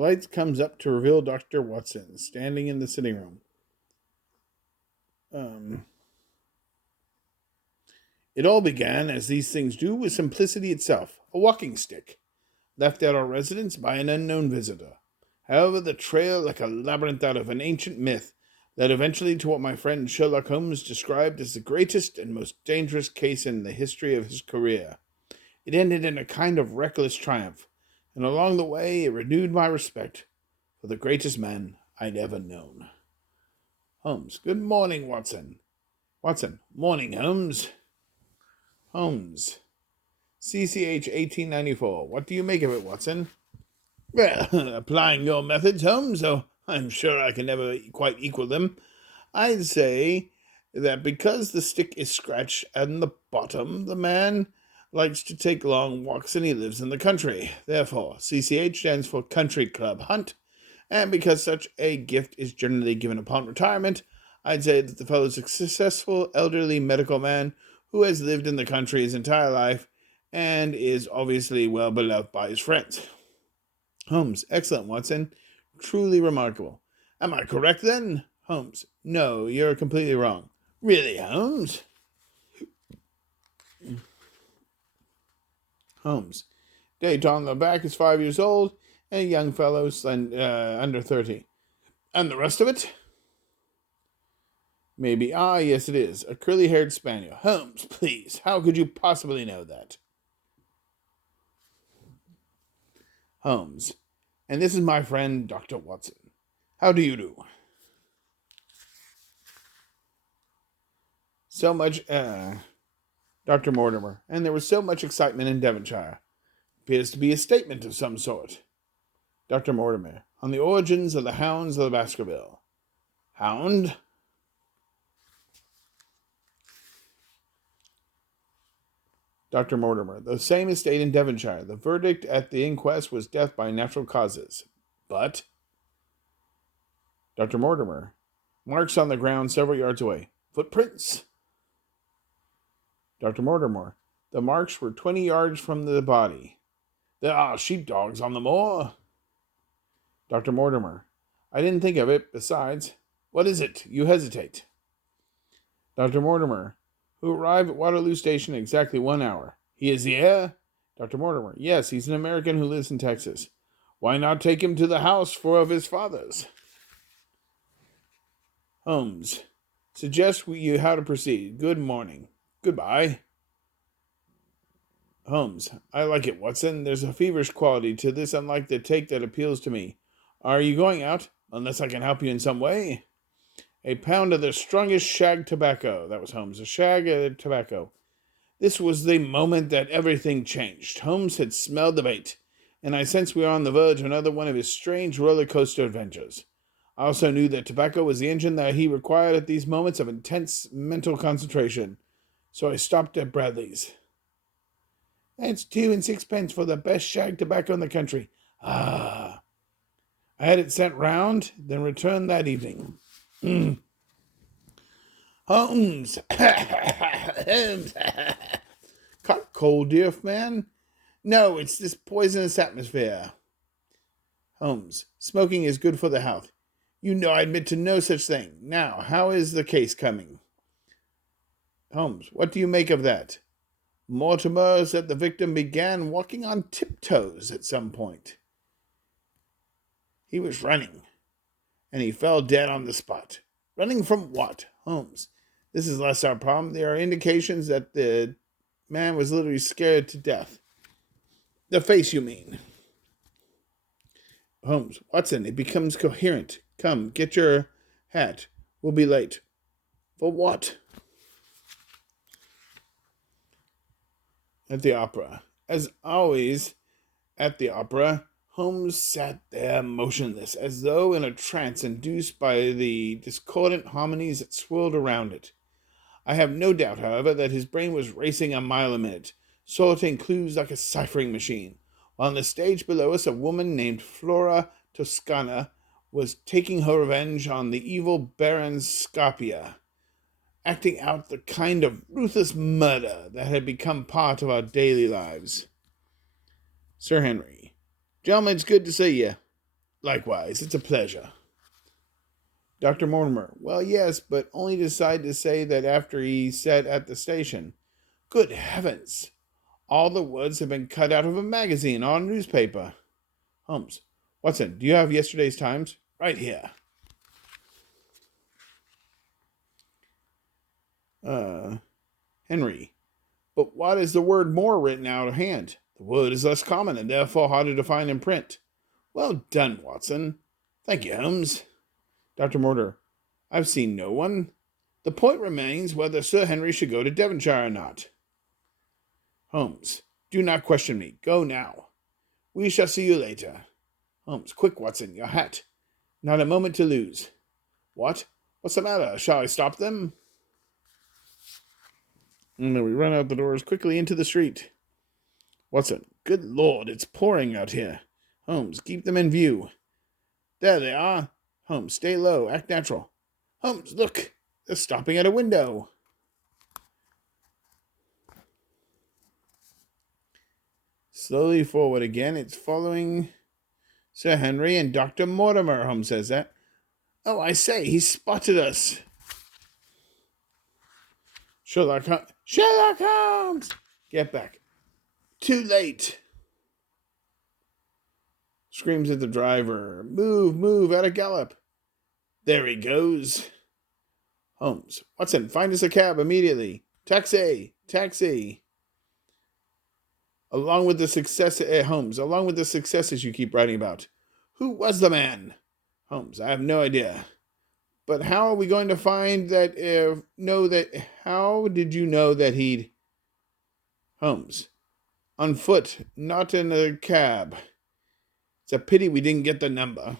The light comes up to reveal Dr. Watson standing in the sitting room. Um, it all began, as these things do, with simplicity itself, a walking stick, left at our residence by an unknown visitor. However, the trail, like a labyrinth out of an ancient myth, led eventually to what my friend Sherlock Holmes described as the greatest and most dangerous case in the history of his career. It ended in a kind of reckless triumph, and along the way it renewed my respect for the greatest man I'd ever known. Holmes. Good morning, Watson. Watson. Morning, Holmes. Holmes. CCH 1894. What do you make of it, Watson? Well, applying your methods, Holmes, though I'm sure I can never quite equal them, I'd say that because the stick is scratched at the bottom, the man likes to take long walks and he lives in the country. Therefore, CCH stands for Country Club Hunt, and because such a gift is generally given upon retirement, I'd say that the fellow's a successful elderly medical man who has lived in the country his entire life and is obviously well beloved by his friends. Holmes. Excellent, Watson. Truly remarkable. Am I correct, then? Holmes. No, you're completely wrong. Really, Holmes? Holmes. Date on the back is 5 years old, and a young fellow under 30. And the rest of it? Maybe. Ah, yes, it is. A curly-haired spaniel. Holmes, please. How could you possibly know that? Holmes. And this is my friend, Dr. Watson. How do you do? So much, Dr. Mortimer. And there was so much excitement in Devonshire. Appears to be a statement of some sort. Dr. Mortimer. On the origins of the hounds of the Baskerville. Hound? Dr. Mortimer. The same estate in Devonshire. The verdict at the inquest was death by natural causes. But? Dr. Mortimer. Marks on the ground several yards away. Footprints? Dr. Mortimer. The marks were 20 yards from the body. There are sheepdogs on the moor. Dr. Mortimer. I didn't think of it. Besides, what is it? You hesitate. Dr. Mortimer. Who arrived at Waterloo Station in exactly 1 hour. He is the heir? Dr. Mortimer. Yes, he's an American who lives in Texas. Why not take him to the house of his fathers? Holmes. Suggest you how to proceed. Good morning. Goodbye. Holmes. I like it, Watson. There's a feverish quality to this unlike the take that appeals to me. Are you going out? Unless I can help you in some way. A pound of the strongest shag tobacco. That was Holmes. A shag of tobacco. This was the moment that everything changed. Holmes had smelled the bait, and I sensed we were on the verge of another one of his strange roller coaster adventures. I also knew that tobacco was the engine that he required at these moments of intense mental concentration, so I stopped at Bradley's. That's 2 and 6 pence for the best shag tobacco in the country. Ah. I had it sent round, then returned that evening. Holmes. Holmes. Caught cold, dear man? No, it's this poisonous atmosphere. Holmes. Smoking is good for the health. You know I admit to no such thing. Now, how is the case coming? Holmes. What do you make of that? Mortimer said the victim began walking on tiptoes at some point. He was running, and he fell dead on the spot. Running from what? Holmes. This is less our problem. There are indications that the man was literally scared to death. The face, you mean? Holmes. Watson, it becomes coherent. Come, get your hat. We'll be late. For what? At the opera. As always, at the opera, Holmes sat there motionless, as though in a trance induced by the discordant harmonies that swirled around it. I have no doubt, however, that his brain was racing a mile a minute, sorting clues like a ciphering machine, while on the stage below us a woman named Flora Toscana was taking her revenge on the evil Baron Scarpia, acting out the kind of ruthless murder that had become part of our daily lives. Sir Henry. Gentlemen, it's good to see you. Likewise, it's a pleasure. Dr. Mortimer, well, yes, but only decided to say that after he sat at the station. Good heavens! All the words have been cut out of a magazine or a newspaper. Holmes, Watson, do you have yesterday's Times? Right here. Henry, but what is the word more written out of hand? The word is less common and therefore harder to find in print. Well done, Watson. Thank you, Holmes. Dr. Mortimer, I've seen no one. The point remains whether Sir Henry should go to Devonshire or not. Holmes, do not question me. Go now. We shall see you later. Holmes, quick, Watson, your hat. Not a moment to lose. What? What's the matter? Shall I stop them? And then we run out the doors quickly into the street. Watson, good Lord, it's pouring out here. Holmes, keep them in view. There they are. Holmes, stay low, act natural. Holmes, look, they're stopping at a window. Slowly forward again, it's following Sir Henry and Dr. Mortimer, Holmes says that. Oh, I say, he spotted us. Sherlock Holmes! Get back. Too late. Screams at the driver. Move, at a gallop. There he goes. Holmes, Watson, find us a cab immediately. Taxi. Along with the successes you keep writing about. Who was the man? Holmes, I have no idea. But how are we going to find that, how did you know that he'd... Holmes, on foot, not in a cab. It's a pity we didn't get the number.